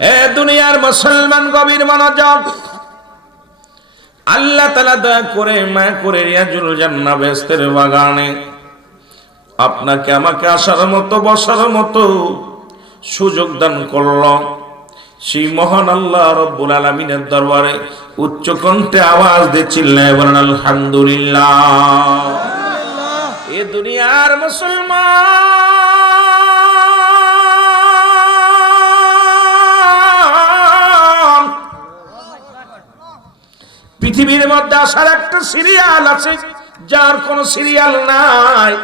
এ দুনিয়ার মুসলমান গভীর মনোযোগ। আল্লাহ তাআলা দয়া করে মায়া করে রিয়াজুল জান্নাহ বেহেশতের বাগানে আপনাকে আমাকে আসার মতো বসার মতো সুযোগ দান করল। সেই মহান আল্লাহ রব্বুল আলামিনের দরবারে উচ্চ কণ্ঠে আওয়াজ দিয়ে চিল্লায় বলেন আলহামদুলিল্লাহ। এ দুনিয়ার মুসলমান, পৃথিবীর মধ্যে আসার একটা সিরিয়াল আছে যার কোনো সিরিয়াল নাই।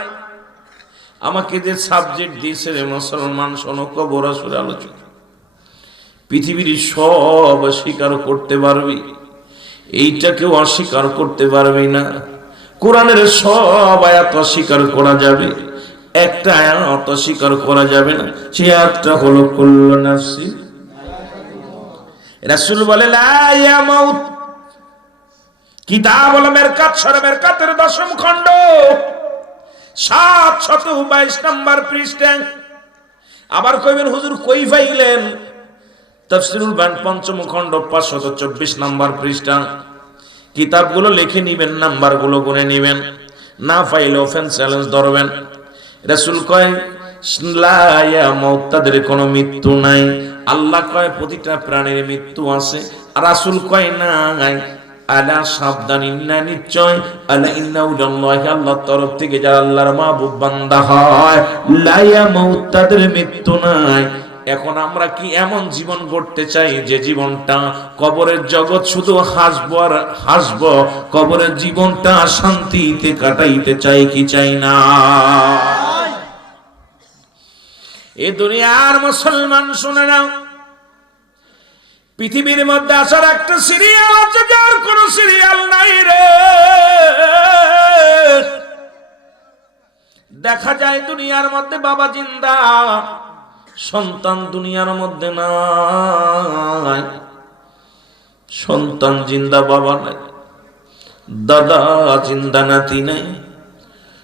আমাকে যে সাবজেক্ট দিয়েছে রে মুসলমান, শোনো, কবর আসর আলোচনা। পৃথিবীর সব অস্বীকার করতে পারবি, এইটাকেও অস্বীকার করতে পারবি না। কোরআনের সব আয়াত অস্বীকার করা যাবে, একটা আয়াত অস্বীকার করা যাবে না। সেই আয়াতটা হলো কুল্লু নাফসি। রাসূল বলে লা ইয়ামাউত, কিতাব হলো মেরকাত সূরা মেরকাতের 10ম খণ্ড 722 নম্বর পৃষ্ঠা। আবার কইবেন হুজুর কই পাইলেন? তাফসীরুল বায়ান 5ম খণ্ড 524 নম্বর পৃষ্ঠা। কিতাবগুলো লিখে নিবেন, নাম্বারগুলো গুনে নিবেন, না পাইলে ওপেন চ্যালেঞ্জ ধরবেন। রাসূল কয় লা ইয়ামাউত, তাদের কোনো মৃত্যু নাই। আল্লাহ কয় প্রতিটা প্রাণীর মৃত্যু আছে। আর রাসূল কয় নাই, আলা সাবধান, ইন্না নিশ্চয়, আলা ইন্নাহু লিল্লাহি, আল্লাহর তরফ থেকে যারা আল্লাহর মাহবুব বান্দা হয়, লা ইয়ামাউত, তাদের মৃত্যু নাই। এখন আমরা কি এমন জীবন গড়তে চাই যে জীবনটা কবরের জগৎ শুধু হাসবো আর হাসবো, কবরের জীবনটা শান্তিতে কাটাইতে চাই কি চাই না? এ দুনিয়ার মুসলমান শুনে নাও, পৃথিবীর মধ্যে আসার একটা সিরিয়াল আছে যার কোনো সিরিয়াল নাই রে। দেখা যায় দুনিয়ার মধ্যে বাবা জিন্দা, সন্তান দুনিয়ার মধ্যে নাই। সন্তান জিন্দা, বাবা নাই। দাদা জিন্দা, নাতি নাই।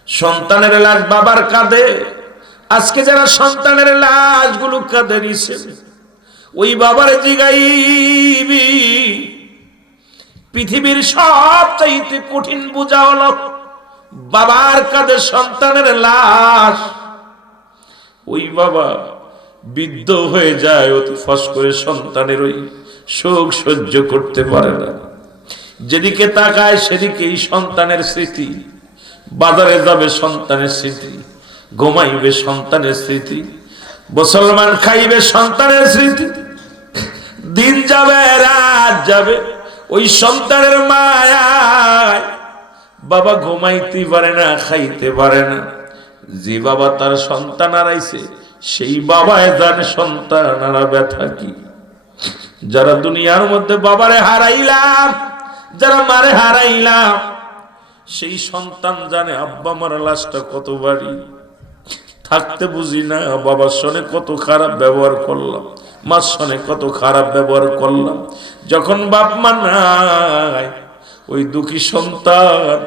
সন্তানের লাশ বাবার কাঁধে। আজকে যারা সন্তানের লাশগুলো কাঁধে নিছে, ওই বাবার জিগাইবি পৃথিবীর সবচাইতে কঠিন বোঝা হলো বাবার কাঁধে সন্তানের লাশ। ওই বাবা বৃদ্ধ হয়ে যায়, অতি ফস করে সন্তানের ওই শোক সহ্য করতে পারে না। যেদিকে তাকায় সেদিকেই সন্তানের স্মৃতি। বাজারে যাবে সন্তানের স্মৃতি, ঘুমাইবে সন্তানের স্মৃতি, মুসলমান খাইবে সন্তানের স্মৃতি। দিন যাবে রাত যাবে, ওই সন্তানের মায়ায় বাবা ঘুমাইতে পারে না, খাইতে পারে না। যে বাবা তার সন্তান হারাইছে সেই বাবায় জানে সন্তান হারা ব্যথা কি। যারা দুনিয়ার মধ্যে বাবারে হারাইলাম, যারা মারে হারাইলাম, সেই সন্তান জানে আব্বা মার লাশটা কত বাড়ি। থাকতে বুঝি না বাবার সঙ্গে কত খারাপ ব্যবহার করলাম, মার সঙ্গে কত খারাপ ব্যবহার করলাম। যখন বাপ মা নাই, ওই দুঃখী সন্তান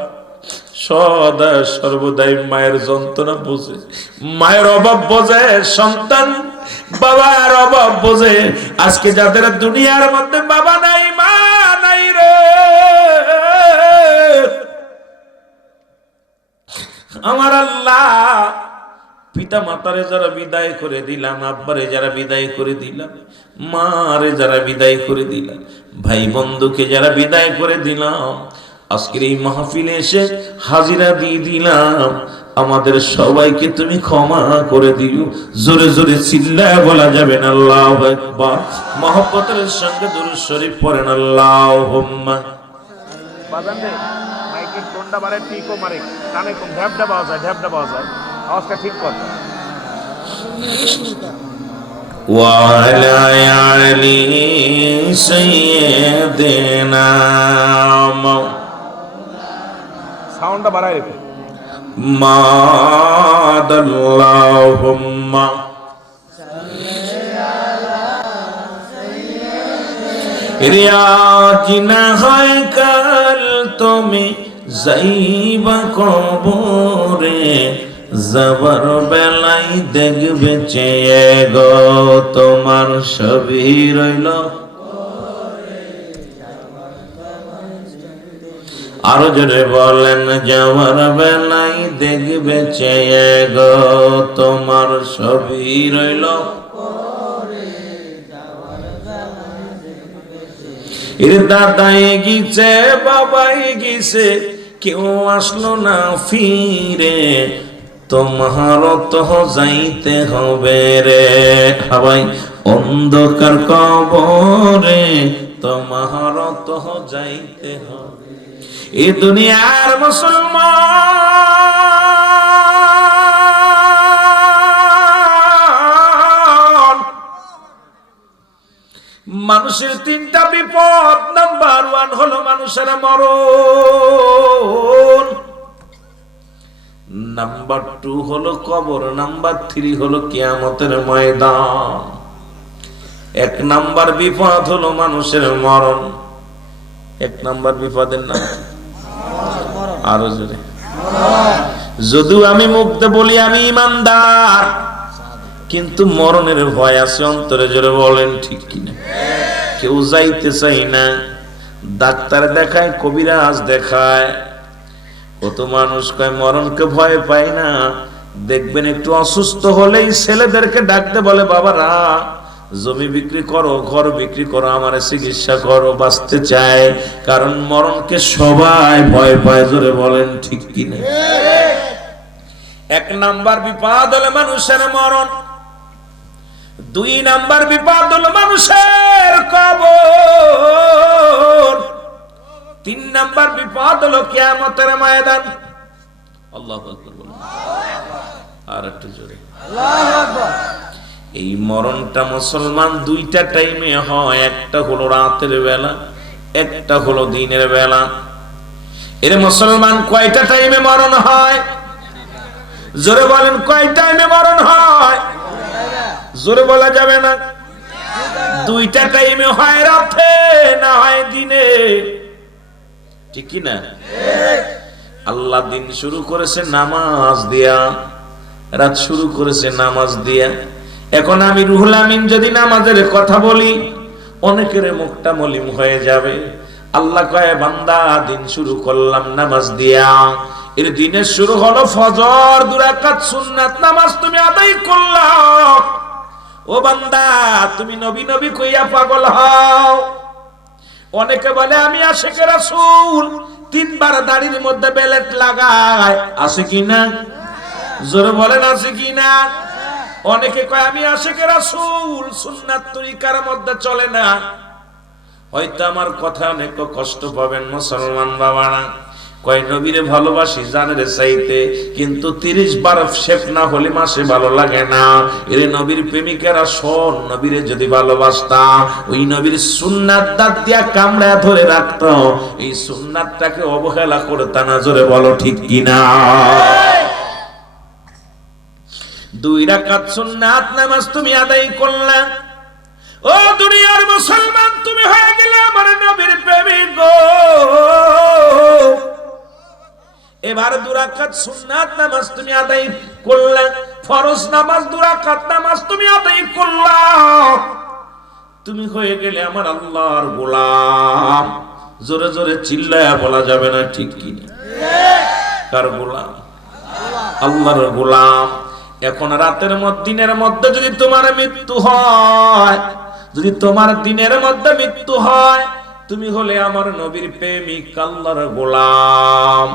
সদা সর্বদাই মায়ের যন্ত্রণা বোঝে, মায়ের অভাব বোঝে। সন্তান বাবার অভাব বোঝে। আজকে যাদের দুনিয়ার মধ্যে বাবা নাই, মা নাই রে, আমার আল্লাহ পিতা মাতারে যারা বিদায় করে দিলাম, আব্বারে যারা বিদায় করে দিলাম, মারে যারা বিদায় করে দিলাম, ভাই বন্ধুকে যারা বিদায় করে দিলাম, আজকের এই মাহফিলে এসে হাজিরা দিয়ে দিলাম, আমাদের সবাইকে তুমি ক্ষমা করে দিও। জোরে জোরে চিল্লায় বলা যাবে না আল্লাহু আকবার। মহব্বতের সঙ্গে দুরূদ শরীফ পড়েন আল্লাহুম্মা। বাজান রে, মাইকের টোনটা বারে ঠিক ও মারে, কানে কম ঢ্যাপটা পাওয়া যায়, ঢ্যাপটা পাওয়া যায়, আওয়াজটা ঠিক কর। وعلى علي سيدنا সাউন্ডটা বাড়ায় রেখে। ماد اللهم রিয়াজিনা হয় কাল তুমি যাইবা কবরে, যাবার বেলায় দেখবে চেয়ে গো তোমার ছবি রইল। আরো জোরে বলেন, যাওয়ার বেলায় দেখবে চেয়ে গো তোমার ছবি রইল। এর দাদাই গিয়েছে, বাবাই গিয়েছে, কেউ আসলো না ফিরে, তোমার তো যাইতে হবে রে হাবাই অন্ধকার কবরে, তোমার তো যাইতে হবে। এই দুনিয়ার মুসলমান মানুষের তিনটা বিপদ। নাম্বার 1 হলো মানুষের মরণ, নাম্বার 2 হলো কবর, নাম্বার 3 হলো কিয়ামতের ময়দান। 1 নাম্বার বিপদ হলো মানুষের মরণ। 1 নাম্বার বিপদের নাম আরো জোরে, যদিও আমি মুখে বলি আমি ইমানদার, কিন্তু মরণের ভয় আছে অন্তরে। জোরে বলেন ঠিক কিনা? কেউ যাইতে চাই না, ডাক্তার দেখায়, কবিরাজ দেখায়, কত মানুষ কয় মরণকে ভয় পায় না। দেখবেন একটু অসুস্থ হলেই ছেলেদেরকে ডাকতে বলে, বাবারা জমি বিক্রি করো, ঘর বিক্রি করো, আমার চিকিৎসা করো, বাঁচতে চায়। কারণ মরণকে সবাই ভয় পায়। জোরে বলেন ঠিক কিনা? 1 নাম্বার বিপদ হলো মানুষের মরণ, 2 নাম্বার বিপদ হলো মানুষের কবর, 3 নাম্বার বিপদ হলো কিয়ামতের ময়দান। আল্লাহু আকবার বলুন, আর একটু জোরে আল্লাহু আকবার। এই মরণটা মুসলমান 2টা টাইমে হয়, একটা হলো রাতের বেলা, একটা হলো দিনের বেলা। এর মুসলমান কয়টা টাইমে মরণ হয়? জোরে বলেন, কয় টাইমে মরণ হয়? জোরে বলা যাবে না। 2টা টাইমে হয়, রাতে না হয় দিনে, ঠিক কি না? আল্লাহ দিন শুরু করেছে নামাজ দিয়া, রাত শুরু করেছে নামাজ দিয়া। এখন আমি রুহুল আমিন যদি নামাজের কথা বলি, অনেকের মুখটা মলিন হয়ে যাবে। আল্লাহ কয়, বান্দা দিন শুরু করলাম নামাজ দিয়া। এর দিনের শুরু হলো ফজর, 2 রাকাত সুন্নাত নামাজ তুমি আদায় করলা। ও বান্দা, তুমি নবী নবী কইয়া পাগল হও। অনেকে বলে আমি আশিক রাসূল, 3 বার দাড়ির মধ্যে বেলেট লাগায়, আছে কিনা? জোরে বলেন, আছে কিনা? অনেকে কয় আমি আশিক রাসূল, সুন্নাত তরিকার মধ্যে চলে না। হয়তো আমার কথা অনেক কষ্ট পাবেন মুসলমান বাবারা। কয় নবীরে ভালোবাসি জানের চাইতে, কিন্তু 30 বার শেখ না হলে মাসে ভালো লাগে না। এর নবীর প্রেমিকেরা শোন, নবীরে যদি ভালোবাসতা ওই নবীর সুন্নাত দাঁত দিয়া কামড়া ধরে রাখতো, এই সুন্নাতটাকে অবহেলা করতা না। জোরে বলো ঠিক কিনা? 2 রাকাত সুন্নাত নামাজ তুমি আদায় করলা। ও দুনিয়ার মুসলমান, তুমি হয়ে গেলে আমার নবীর প্রেমিক গো। এবার 2 রাকাত সুন্নাত নামাজ তুমি আদায় করলা, ফরজ নামাজ 2 রাকাত নামাজ তুমি আদায় করলা, তুমি হয়ে গেলে আমার আল্লাহর গোলাম। জোরে জোরে চিল্লায়া বলা যাবে না, ঠিক কি? কার গোলাম? আল্লাহর গোলাম। এখন রাতের মধ্যে দিনের মধ্যে যদি তোমার মৃত্যু হয়, যদি তোমার দিনের মধ্যে মৃত্যু হয়, তুমি হলে আমার নবীর প্রেমিক, আল্লাহর গোলাম।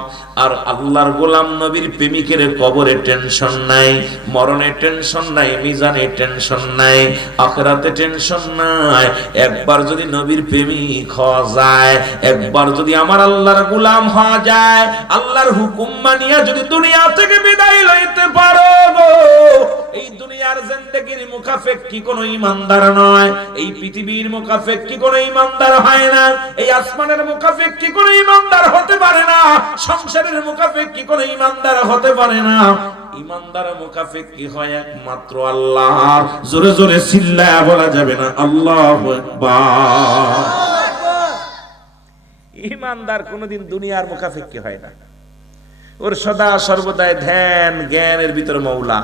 আর আল্লাহর গোলাম নবীর প্রেমিকের কবরে টেনশন নাই, মরণে টেনশন নাই, মিজানে টেনশন নাই, আখিরাতে টেনশন নাই। একবার যদি নবীর প্রেমিক হওয়া যায়, একবার যদি আমার আল্লাহর গোলাম হওয়া যায়, আল্লাহর হুকুম মানিয়া যদি দুনিয়া থেকে বিদায় লইতে পারো গো, এই দুনিয়ার জিন্দেগির মুখাফেক্ষি কোনো ইমানদার নয়, এই পৃথিবীর মুখাফেক্ষি কোনো ইমানদার হয় না, এই আসমানের মুখাফেক্ষি কোনো ইমানদার হতে পারে না, সংসারের মুখাফেক্ষি কোনো ইমানদার হতে পারে না। ইমানদার মুখাফেক্ষি হয় একমাত্র আল্লাহ। জোরে জোরে চিল্লায়া বলা যাবে না আল্লাহু আকবার। ইমানদার কোনোদিন দুনিয়ার মুখাফেক্ষি হয় না। ওর সদা সর্বদাই ধ্যান জ্ঞানের ভিতরে মৌলা।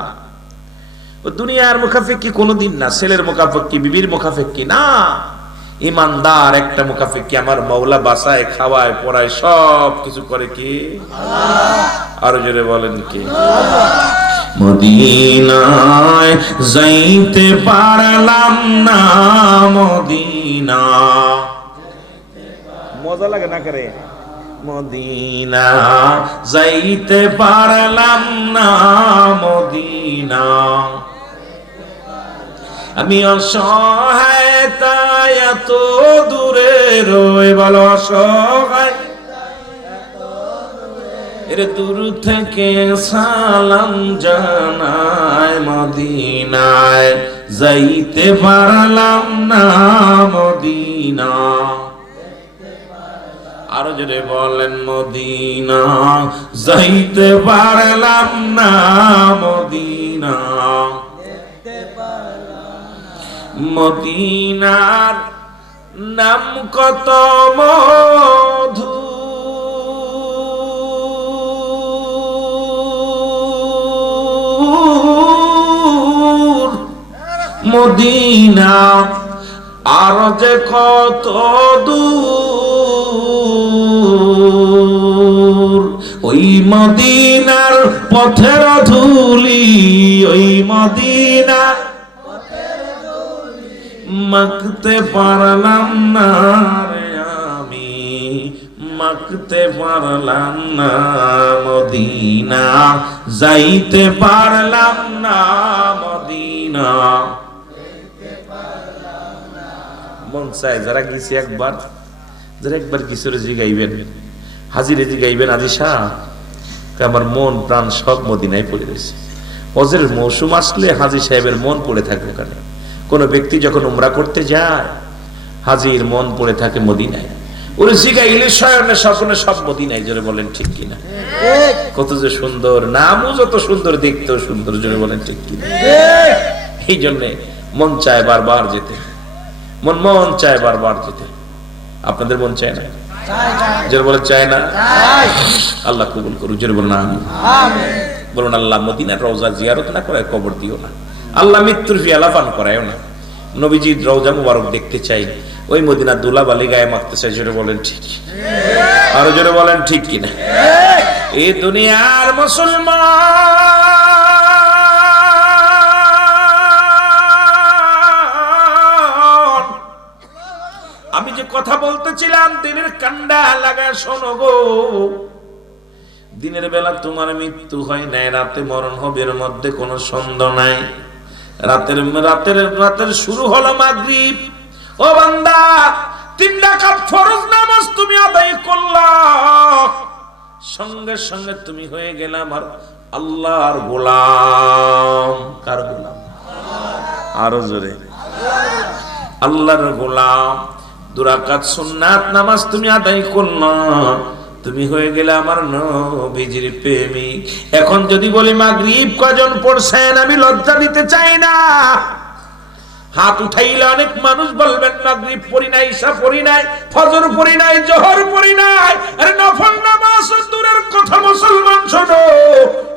ও দুনিয়ার মুখাফেক্ষি কোনোদিন না, ছেলের মুখাফেক্ষি, বিবির মুখাফেক্ষি না। ইমানদার একটা মুখাফেক্ষি আমার মৌলা, বাসায় খাওয়ায় পড়ায় সব কিছু করে কি আল্লাহ। আরো জোরে বলেন কি আল্লাহ। মদিনায় যাইতে পারলাম না, মদিনা মজা লাগে না করে? মদিনা যাইতে পারলাম না, মদিনা আমি অসহায় তাই এত দূরে রয়ে, বলো অসহায় এর দূর থেকে সালাম জানায়, মদিনায় যাইতে পারলাম না, মদিনা। আরো জোরে বলেন মদিনা যাইতে পারলাম না, মদিনা। মদিনার নাম কত মধু, মদিনা আর যে কত দূর, ওই মদিনার পথের ধুলি, ওই মদিনা মাখতে পারলাম না রে আমি, মাখতে পারলাম না, মদিনা যাইতে পারলাম না, মদিনা। মন চায় যারা গেছি একবার, যারা একবার কিশোরে জিগাইবেন, হাজিরে জিগাইবেন, আজি শাহ আমার মন প্রাণ সব মদিনায় পড়ে রয়েছে। হজের মৌসুম আসলে হাজি সাহেবের মন পড়ে থাকবে। ওখানে কোন ব্যক্তি যখন উমরা করতে যায়, হাজির মন পড়ে থাকে মদিনায়। ওর জিগাইলে শয়নে স্বপ্নে সব মদিনায়। জোরে বলেন ঠিক কিনা? কত যে সুন্দর, নামও যত সুন্দর, দেখতেও সুন্দর। জোরে বলেন ঠিক কিনা? এই জন্যে মন চায় বারবার যেতে, মন চায় বারবার যেতে। আপনাদের মন চায় না? জোরে বলেন চায় না? আল্লাহ কবুল করুক। জোরে বলেন আমিন। বলুন আল্লাহ মদিনার রওজা জিয়ারত না করায় কবর দিও না, আল্লাহ মৃত্যুর ফিয়ালা পান করায়ও না। নবীজির রওজা মুবারক দেখতে চাই, ওই মদিনার দুলাবালি গায়ে মাখতে চাই। জোরে বলেন ঠিক? আরো জোরে বলেন ঠিক কিনা? এই দুনিয়ার মুসলমান, আমি যে কথা বলতেছিলাম দিনের কান্ডা লাগা শোনো গো। দিনের বেলা তোমার মৃত্যু হয় নাই, রাতে মরণ হবে, এর মধ্যে কোনো সন্দেহ নাই। রাতের শুরু হলো মাগরিব। ও বান্দা, 3 রাকাত ফরজ নামাজ তুমি আদায় করলা, সঙ্গে সঙ্গে তুমি হয়ে গেলে আমার আল্লাহর গোলাম। কার গোলাম? আরো জোরে, আল্লাহর গোলাম। 2 রাকাত সুন্নাত নামাজ তুমি আদায় করলা, তুমি হয়ে গেলে আমার নবীজির প্রেমিক। এখন যদি বলি মাগরিব কজন পড়ছেন, আমি লজ্জা দিতে চাই না। হাত উঠাইলে অনেক মানুষ বলবেন মাগরিব পড়ি নাই, ঈশা পড়ি নাই, ফজর পড়ি নাই, জোহর পড়ি নাই। আরে নফল নামাজ দূরের কথা মুসলমান শোনো,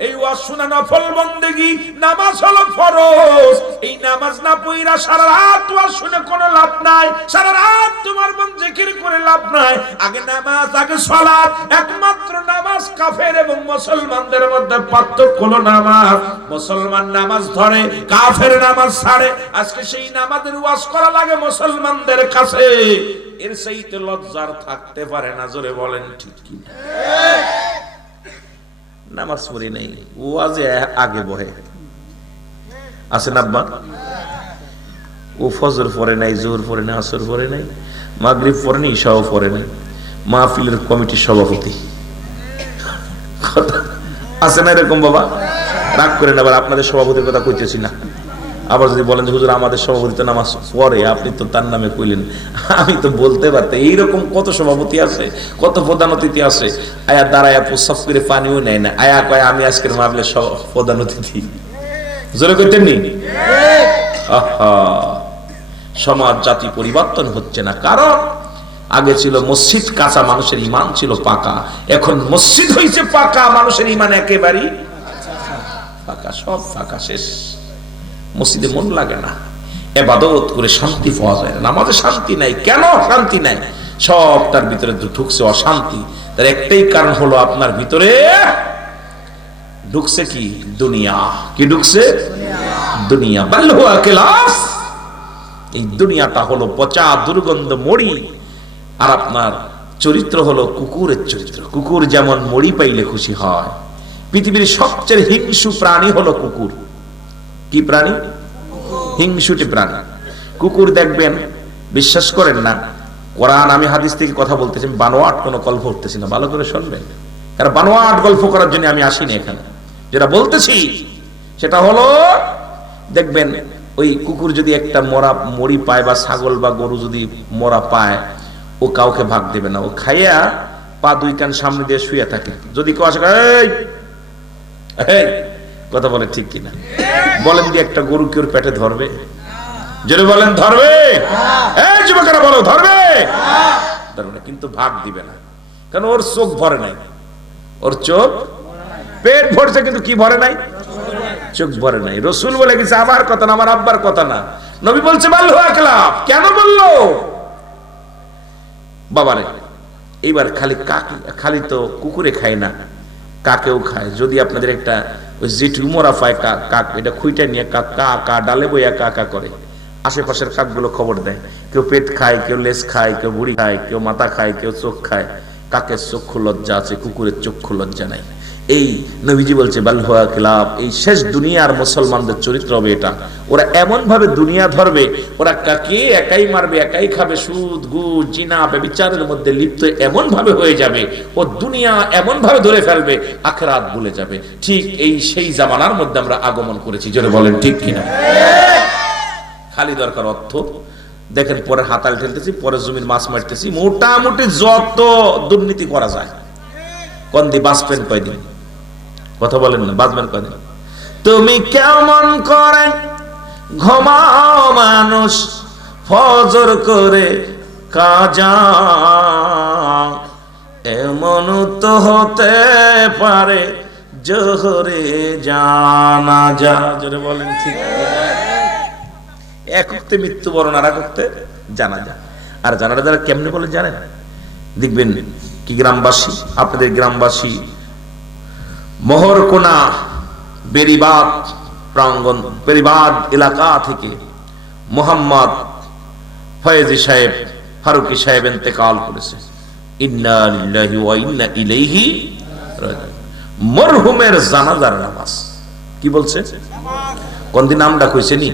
এই ওয়াজ শোনা নফল বন্দেগী, নামাজ হলো ফরজ। এই নামাজ না পড়া সারা রাত ওয়াজ শুনে কোনো লাভ নাই, সারা রাত তোমার মন জিকির করে লাভ নাই। আগে নামাজ, আগে সালাত। একমাত্র নামাজ কাফের এবং মুসলমানদের মধ্যে পার্থক্য হলো নামাজ। মুসলমান নামাজ ধরে, কাফের নামাজ ছাড়ে। আজকে সেই নামাজের ওয়াজ করা লাগে মুসলমানদের কাছে, এর চাইতে লজ্জার থাকতে পারে না। জোরে বলেন ঠিক কি? নামাজ পড়ি নাই, ওয়াজে আগে বহে আছে না আব্বা? ও ফজর পড়ে নাই, জোহর পড়ে নাই, আসর পড়ে নাই, মাগরিব পড়ে নাই, ঈশাও পড়ে নাই। মাহফিলের কমিটির সভাপতি আছে না এরকম? বাবা রাগ করে না, আপনাদের সভাপতির কথা কইতেছি না। আবার যদি বলেন যে হুজুর আমাদের সভাপতি তো নামাজ পড়ে, আপনি তো তার নামে কইলেন, আমি তো বলতে পারতাম। এইরকম কত সভাপতি আছে, কত প্রধান অতিথি আছে, আয়া দাঁড়ায় প্রস্তাব করে পানিও নেয় না, আয়া কয় আমি আজকের মাহফিলের প্রধান অতিথি। জোরে কইতেন নি? সমাজ জাতি পরিবর্তন হচ্ছে না, কারণ আগে ছিল মসজিদ কাঁচা, মানুষের ইমান ছিল পাকা। এখন মসজিদ হয়েছে পাকা, মানুষের ইমান একেবারেই ফাঁকা, সব ফাঁকা, শেষ। মসজিদে মন লাগে না, ইবাদত করে শান্তি পাওয়া যায় না, নামাজে শান্তি নাই। কেন শান্তি নাই? সব তার ভিতরে ঢুকছে অশান্তি। তার একটাই কারণ হলো আপনার ভিতরে ঢুকছে কি? দুনিয়া। কি ঢুকছে? দুনিয়া। বাল হুয়া কিলাস। এই দুনিয়াটা হলো পচা দুর্গন্ধ মড়ি, আর আপনার চরিত্র হলো কুকুরের চরিত্র। কুকুর যেমন মড়ি পাইলে খুশি হয়, পৃথিবীর সবচেয়ে হিংসু প্রাণী হলো কুকুর। কি প্রাণী? হিংসুটি প্রাণী কুকুর। দেখবেন, বিশ্বাস করেন না, কোরআন আমি হাদিস থেকে কথা বলতেছি, বানোয়াট কোনো গল্প উঠতেছি না, ভালো করে শুনবেন। কারণ বানোয়াট গল্প করার জন্য আমি আসিনি এখানে। যেটা বলতেছি সেটা হলো, দেখবেন ওই কুকুর যদি একটা মরি পায়, বা ছাগল বা গরু যদি মরা পায়, ও কাউকে ভাগ দেবে না। ও খাইয়া পা দুই কান সামনে দিয়ে শুয়ে থাকে। যদি কেউ আসে, এই কথা বলে ঠিক কিনা বলেন, দিয়ে একটা গরু কি ওর পেটে ধরবে? যদি বলেন ধরবে, এই যুবকেরা বলো ধরবে? ধরবে না, কিন্তু ভাগ দিবে না। কারণ ওর চোখ ভরে নাই, ওর চোখ, পেট ভরছে কিন্তু কি ভরে নাই? চোখ ভরে নাই। রসুল বলে গেছে, আমার কথা না, আমার আব্বার কথা না। নবী বলছে বাল হুয়া কিলাস। কেন বললো? বাবারে, এইবার খালি তো কুকুরে খায় না, কাকেও খায়। যদি আপনাদের একটা ওই জেঠু মোরা পায় কাক, এটা খুইটা নিয়ে কা ডালে বইয়া কা করে, আশেপাশের কাকগুলো খবর দেয়। কেউ পেট খায়, কেউ লেজ খায়, কেউ বুড়ি খায়, কেউ মাথা খায়, কেউ চোখ খায়। কাকের চক্ষু লজ্জা আছে, কুকুরের চক্ষু লজ্জা নাই। এই নবীজি বলছে বাল হুয়া কিলাস। এই শেষ দুনিয়ার মুসলমানদের চরিত্র হবে এটা। ওরা এমন ভাবে দুনিয়া ধরবে, ওরা কাকে একাই মারবে, একাই খাবে, সুদ ঘুষ জিনা ব্যভিচারের মধ্যে লিপ্ত এমন ভাবে হয়ে যাবে, ও দুনিয়া এমন ভাবে ধরে ফেলবে, আখিরাত ভুলে যাবে। ঠিক এই সেই জামানার মধ্যে আমরা আগমন করেছি, জোরে বলেন ঠিক কিনা? খালি দরকার অর্থ। দেখেন, পরে হাতাল ঠেলতেছি, পরে জমির মাছ মারতেছি, মোটামুটি যত দুর্নীতি করা যায়। কোন দি বাঁচবেন কয়দিন? কথা বলেন না, বাঁচবেন কয়দিন? তুমি কেমন করে ঘুমাও মানুষ, ফজর করে কাজা, এমন তো হতে পারে জোহরে জানাজা। জোরে বলেন ঠিক। এক হতে মৃত্যুবরণ, আর এক হতে জানাজা। আর জানাজা যারা কেমনে বলে জানেন? দেখবেন কি গ্রামবাসী, আপনাদের গ্রামবাসী মোহরকোনা বেরিবাদ প্রাঙ্গণ, বেরিবাদ এলাকা থেকে মোহাম্মদ ফয়েজি সাহেব, ফারুকি সাহেব ইন্তেকাল করেছে। ইন্না লিল্লাহি ওয়া ইন্না ইলাইহি রাজিউন। মরহুমের জানাজার নামাজ কি বলছে? কোন দিন নামটা কইছে নি?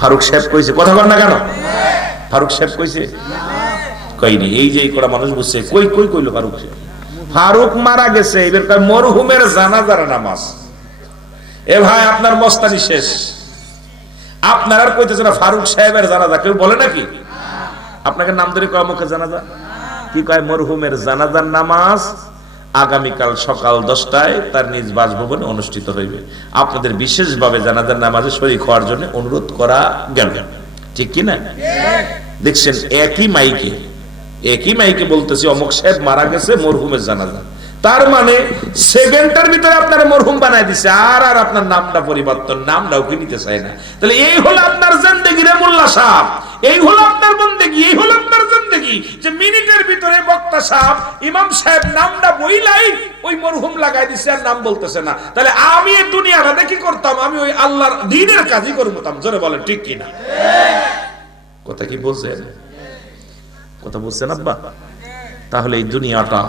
ফারুক সাহেব কইছে। কথা বল না কেন? ফারুক সাহেব কইছে? কইনি। এই যে কড়া মানুষ বুঝছে, কই কই কইলো ফারুক সাহেব? ফারুক মারা গেছে, এবার কয় মরহুমের জানাজার নামাজ। এ ভাই, আপনার মস্তানি শেষ। আপনার আর কইতেছে না ফারুক সাহেবের জানাজা, কেউ বলে নাকি? আপনাকে নাম ধরে কয় মুখে জানাজা? কি কয়? মরহুমের জানাজার নামাজ আগামীকাল সকাল 10টায় তার নিজ বাসভবনে অনুষ্ঠিত হইবে। আপনাদের বিশেষভাবে জানাজার নামাজে শরীক হওয়ার জন্য অনুরোধ করা গেল। ঠিক কি না? দেখছেন, একই মাইকে বলতেছি অমুক সাহেব মারা গেছে, মরহুমের জানাজা। তার মানে সেকেন্ডের ভিতরে আপনার মরহুম বানায় দিছে, আর আপনার নামটা পরিবর্তন, নামটাও কি নিতে চায় না। তাহলে এই হলো আপনার জিন্দেগি রে মোল্লা সাহেব, এই হলো আপনার বন্দেগি, এই হলো আপনার জিন্দেগি, যে মিনিটের ভিতরে বক্তা সাহেব, ইমাম সাহেব নামটা বইলাই ওই মরহুম লাগাই দিছে, আর নাম বলতেছে না। তাহলে আমি এই দুনিয়াটা দেখি করতাম, আমি ওই আল্লাহর দ্বীনের কাজই করতাম। জোরে বলেন ঠিক কিনা? কথা কি বলছেন? কথা বলছেন আব্বা? তাহলে এই দুনিয়াটা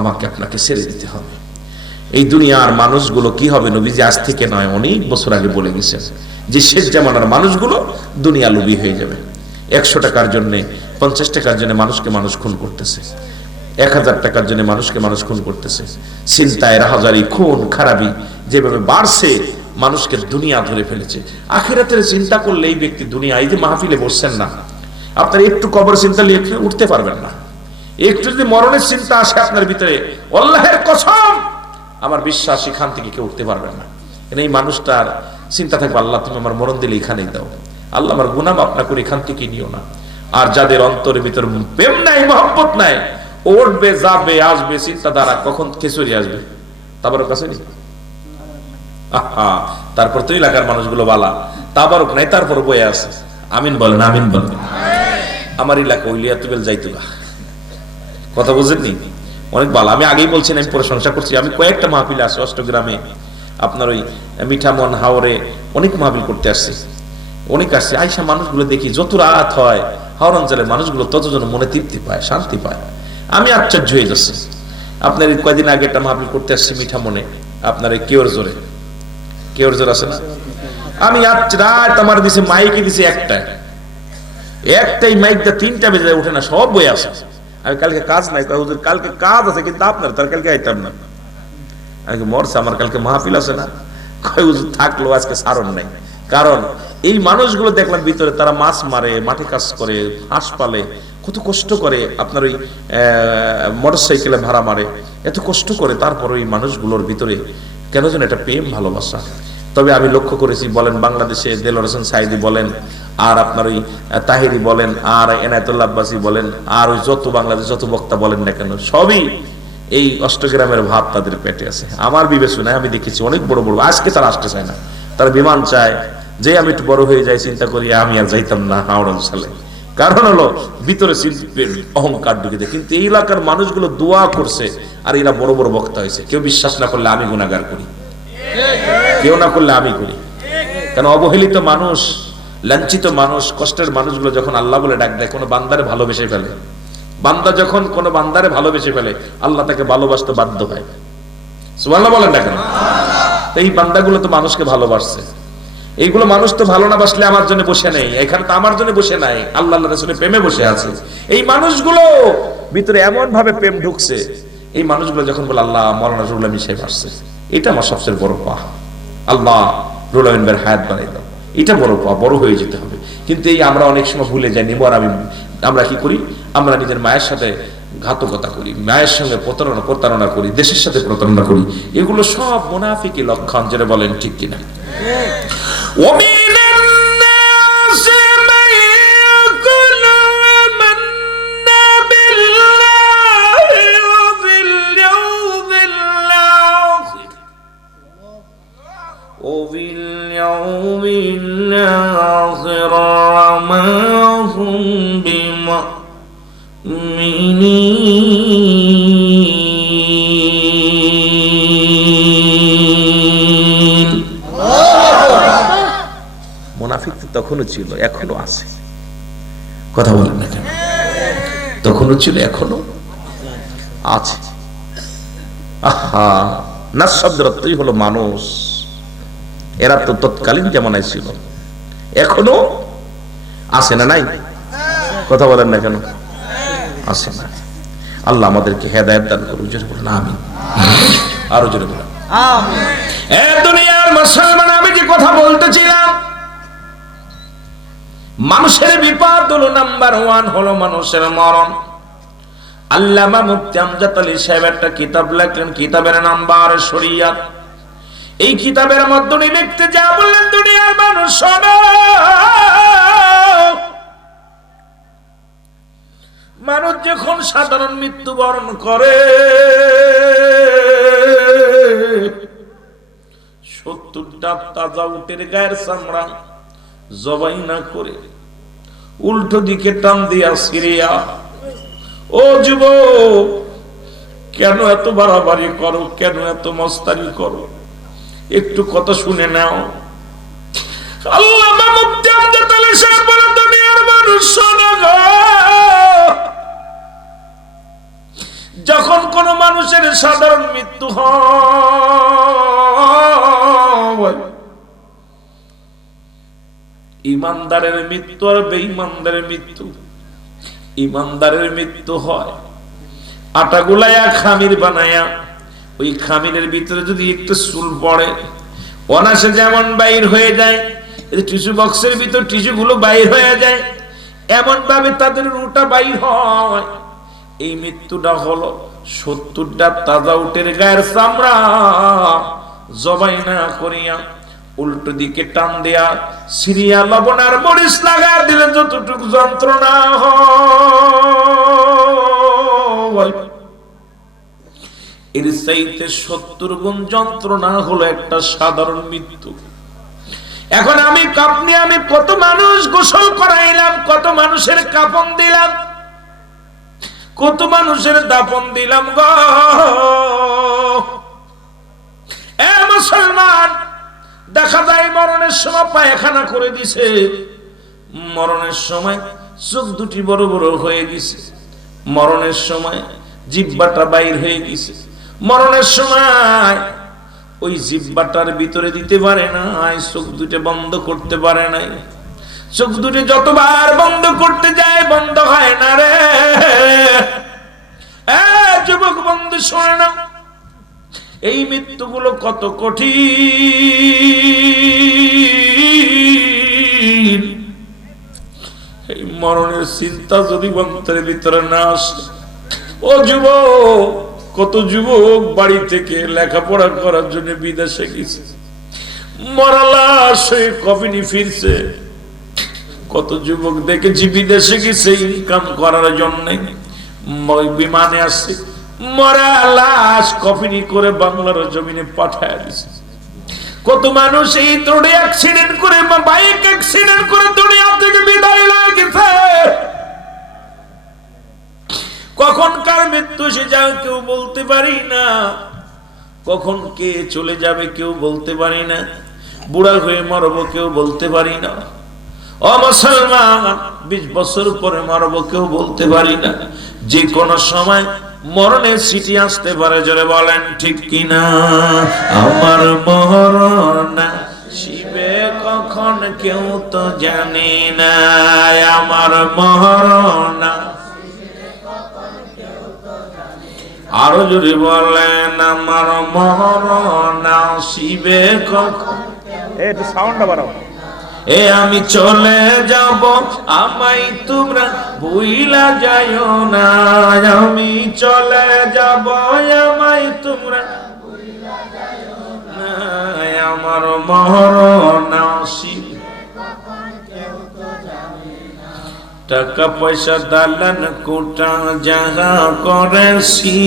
আমাকে আপনাকে ছেড়ে দিতে হবে। এই দুনিয়ার মানুষগুলো কি হবে? নবীজি আজ থেকে নয়, অনেক বছর আগে বলে গেছেন যে শেষ জামানার মানুষগুলো দুনিয়া লোভী হয়ে যাবে। 100 টাকার জন্য, 50 টাকার জন্য মানুষকে মানুষ খুন করতেছে, 1000 টাকার জন্য মানুষকে মানুষ খুন করতেছে। চিন্তায় রাহাজারি, খুন খারাপি যেভাবে বাড়ছে, মানুষকে দুনিয়া ধরে ফেলেছে। আখিরাতের চিন্তা করলে এই ব্যক্তি দুনিয়া, এই যে মাহফিলে বসছেন না, আপনার একটু কবর চিন্তা নিয়ে উঠতে পারবেন না। একটু যদি মরণের চিন্তা আসে আপনার ভিতরে, আল্লাহর কসম আমার বিশ্বাস, এখান থেকে কেউ উঠতে পারবেন না। এই মানুষটার চিন্তা থাকবে, আল্লাহ তুমি আমার মরণ দিলে এখানেই দাও, আল্লাহ আমার গুনাহ মাফ না করে এখান থেকে নিও না, আর যাদের অন্তরের ভিতর প্রেম নাই, মহব্বত নাই, উঠবে যাবে আসবে চিন্তাধারা কখন খিচুড়ি আসবে তাবারক আছে নি? তারপর তো এলাকার মানুষগুলো বালা, তাবারক নাই তারপর বয়ে আছে। আমিন বলেন, আমিন বলেন। আমার এলাকা উলিয়া তুবেল যাইতুবা, কথা বুঝেননি? অনেক ভালো। আমি আগেই বলছি, আমি প্রশংসা করছি। আমি কয়েকটা মাহফিল আসি অষ্টগ্রামে, আপনার ওই মিঠামন হাওরে অনেক মাহফিল করতে আসছি, অনেক আসছে। আইসা মানুষগুলো দেখি যত রাত হয় হাওর অঞ্চলের মানুষগুলো তত যেন মনে তৃপ্তি পায়, শান্তি পায়। আমি আশ্চর্য হয়ে যাচ্ছি। আপনার কয়েকদিন আগে একটা মাহফিল করতে আসছি মিঠামনে, আপনার কেওর জোরে, কেওর জোর আছে না? আমি রাত আমার দিছে মাইকে দিছে একটাই মাইক দা 3টা বেজে উঠে না, সব বই আসে। আমি কালকে কাজ নাই, হুজুর কালকে কাজ আছে কিন্তু আপনার তার কালকে আইতাম না। আমি মরছে, আমার কালকে মাহফিল আছে না। কয় হুজুর থাকলো আজকে সারণ নাই। কারণ এই মানুষগুলো দেখলাম ভিতরে তারা মাছ মারে, মাঠে কাজ করে, হাঁস পালে, কত কষ্ট করে, আপনার ওই মোটরসাইকেলে ভাড়া মারে, এত কষ্ট করে। তারপর ওই মানুষগুলোর ভিতরে কেন যেন একটা প্রেম ভালোবাসা। তবে আমি লক্ষ্য করেছি, বলেন বাংলাদেশে দেলোয়ার হোসেন সাইদি বলেন, আর আপনার ওই তাহিরি বলেন, আর এনায়েতুল্লাহ আব্বাসী বলেন, আর ওই যত বাংলাদেশ যত বক্তা বলেন না কেন, সবই এই অষ্টগ্রামের ভাব তাদের পেটে আছে। আমার বিবেচনায় আমি দেখেছি অনেক বড় বড়, আজকে তারা আসতে চায় না, তারা বিমান চায় যে আমি একটু বড় হয়ে যাই, চিন্তা করি আমি আর যাইতাম না হাওড়া অঞ্চলে। কারণ হলো ভিতরে শিল্পের অহংকার ঢুকে দেয়। কিন্তু এই এলাকার মানুষগুলো দোয়া করছে, আর এরা বড় বড় বক্তা হয়েছে। কেউ বিশ্বাস না করলে আমি গুনাহগার করি, কেউ না করলে আমি করি। কারণ অবহেলিত মানুষ, লাঞ্ছিত মানুষ, কষ্টের মানুষগুলো যখন আল্লাহ বলে ডাক দেয়, কোনো বান্দারে ভালোবেসে ফেলে। বান্দা যখন কোনো বান্দারে ভালোবেসে ফেলে, আল্লাহ তাকে ভালোবাসতে বাধ্য হয়। সুবহানাল্লাহ বলেন না কেন? তো এই বান্দাগুলো তো মানুষকে ভালোবাসছে। এইগুলো মানুষ তো ভালো না বাসলে আমার জন্য বসে নেই, এখানে তো আমার জন্য বসে নাই, আল্লাহ রাসূলের প্রেমে বসে আছে। এই মানুষগুলো ভিতরে এমন ভাবে প্রেম ঢুকছে, এই মানুষগুলো যখন বলে আল্লাহ মাওলানা রুহুল আমিন সাহেব আসছে, এটা আমার সবচেয়ে বড় পাওয়া। আল্লাহ রুহুল আমিন ভাইয়ের হায়াত বাড়াই দাও, এটা বড় পাওয়া, বড় হয়ে যেতে হবে। কিন্তু এই আমরা অনেক সময় ভুলে যাই, নিবর আমরা কি করি, আমরা নিজের মায়ের সাথে ঘাতকতা করি, মায়ের সঙ্গে প্রতারণা করি, দেশের সাথে প্রতারণা করি। এগুলো সব মুনাফিকি লক্ষণ, যেটা বলেন ঠিক কিনা? وباليوم الآخر وما هم بمؤمنين। মুনাফিক তখনও ছিল, এখনো আছে, কথা বলেন না কেন? তখনও ছিল, এখনো আছে। আহা, নাস শব্দের অর্থই হলো মানুষ। এরা তো তৎকালীন জামানায় ছিল, এখনো আছে না নাই? কথা বলেন না কেন? আছে না। আল্লাহ আমাদেরকে হেদায়েত দান করুন, জোরে বলুন আমিন। আরো জোরে বলুন আমিন। এ দুনিয়ার মুসলমান, আমি যে কথা বলতেছিলাম, মানুষের বিপদ হলো নাম্বার 1 হলো মানুষের মরণ। আল্লামা মুফতি আমজাদ আলী সাহেব একটা কিতাব লেখলেন, কিতাবের নাম্বার শরিয়াত। এই কিতাবের মধ্যে উনি লিখতে যা বললেন, দুনিয়ার মানুষ শোনো, মানুষ যখন সাধারণ মৃত্যুবরণ করে 70টা তাজা উটের গায়ের চামড়া জবাই না করে উল্টো দিকে টান দিয়া সিরিয়া, ও যুবক কেন এত বাড়াবাড়ি করো, কেন এত মস্তানি করো, একটু কথা শুনে নাও। আল্লামা মুফতি আমজাদ আলী সাহেব বলেন, দুনিয়ার মানুষ শোনো গো, যখন কোন মানুষের সাধারণ মৃত্যু হয়, ইমানদারের মৃত্যু আর বেঈমানদারের মৃত্যু। ইমানদারের মৃত্যু হয় আটা গুলাইয়া খামির বানায়া, ওই খামিরের ভিতরে যদি একটু চুল পড়ে অনাসে যেমন বাইর হয়ে যায়, টিস্যু বক্সের ভিতর টিস্যু গুলো বাইর হয়ে যায়, এমন ভাবে তাদের রুটা বাইর হয়। এই মৃত্যুটা হলো 70টা তাজা উটের গায়ের চামড়া জবাই না করিয়া উল্টো দিকে টান দেয়া সিরিয়া লবণ আর মরিচ লাগা দিলে যতটুকু যন্ত্রণা হয় এর চাইতে 70 গুণ যন্ত্রণা হলো একটা সাধারণ মৃত্যু। এখন আমি কত মানুষ গোসল করাইলাম, কত মানুষের কাফন দিলাম, কত মানুষের দাফন দিলাম গো। এ মুসলমান, দেখা যায় মরণের সময় পায়খানা করে দিছে, মরণের সময় চোখ দুটি বড় বড় হয়ে গেছে, মরণের সময় জিহ্বাটা বাইর হয়ে গেছে, মরণের সময় ওই জিহ্বাটার ভিতরে দিতে পারে না, চোখ দুটো বন্ধ করতে পারে নাই। চোখ দুটো যতবার বন্ধ করতে যায় বন্ধ হয় না রে। যুবক বন্ধু শোনে না, এই মৃত্যুগুলো কত কঠিন। এই মরণের চিন্তা যদি অন্তরের ভিতরে না আসে, ও যুবক, কত যুবক বাড়ি থেকে লেখাপড়া করার জন্য বিদেশে গেছে, মরা লাশ হয়ে কফিনি ফিরছে। কত যুবক দেখেছি বিদেশে গেছে ইনকাম করার জন্য, বিমানে আসছে, মরা লাশ কফিনি করে বাংলার জমিনে পাঠায় দিছে। কত মানুষ এই রোডে অ্যাক্সিডেন্ট করে বা বাইক অ্যাক্সিডেন্ট করে দুনিয়া থেকে বিদায় হয়ে গেছে। কখন কার মৃত্যু সে যা কেউ বলতে পারি না, কখন কে চলে যাবে কেউ বলতে পারি না, বুড়া হয়ে মরবো কেউ বলতে পারি না। ও মুসলমান, 20 বছর পরে মরবো কেউ বলতে পারি না। যে কোনো সময় মরণের চিঠি আসতে পারে, জোরে বলেন ঠিক কিনা? আমার মরণ শিবে কখন কেউ তো জানি না, আমার মরণ। আরো জোরে বলেন, আমার মরণ শিবে কখন। একটু সাউন্ডটা বাড়াও। এ আমি চলে যাব, আমায় তোমরা ভুইলা যাইও না, আমি চলে যাব, আমায় তোমরা ভুইলা যাইও না, আমার মরণ আসিবে কখন কেউ তো জানে না। টাকা পয়সা দালান কোটা যাহা করেছি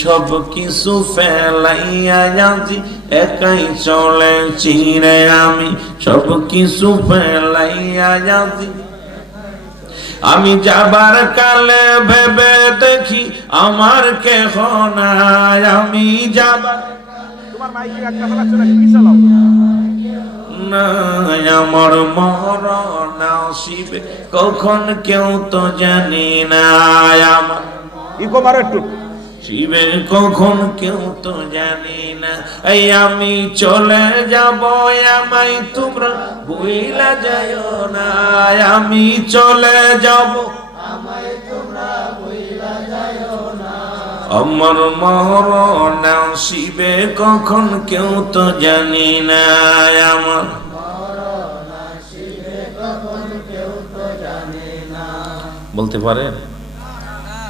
সব কিছু ফেলাইয়া যাচ্ছি, একাই চলেছি রে আমি, সব কিছু ফেলাইয়া যাচ্ছি। আমি যাবার কালে ভেবে দেখি আমার কেহ নাই, আমি যাবার তোমার মাইকে একটা চালাচ্ছ না, কি চালাও না, আমার মরণ আসিবে কখন কেউ তো জানি না, আমার ইকো মারো একটু। শিবে কখন কেউ তো জানি না, এই আমি চলে যাব, আমায় তোমরা ভুইলা যাইও না, আমি চলে যাব, আমায় তোমরা ভুইলা যাইও না, আমার মরণ আসিবে কখন কেউ তো জানি না, আমার মরণ আসিবে কখন কেউ তো জানি না। বলতে পারেন?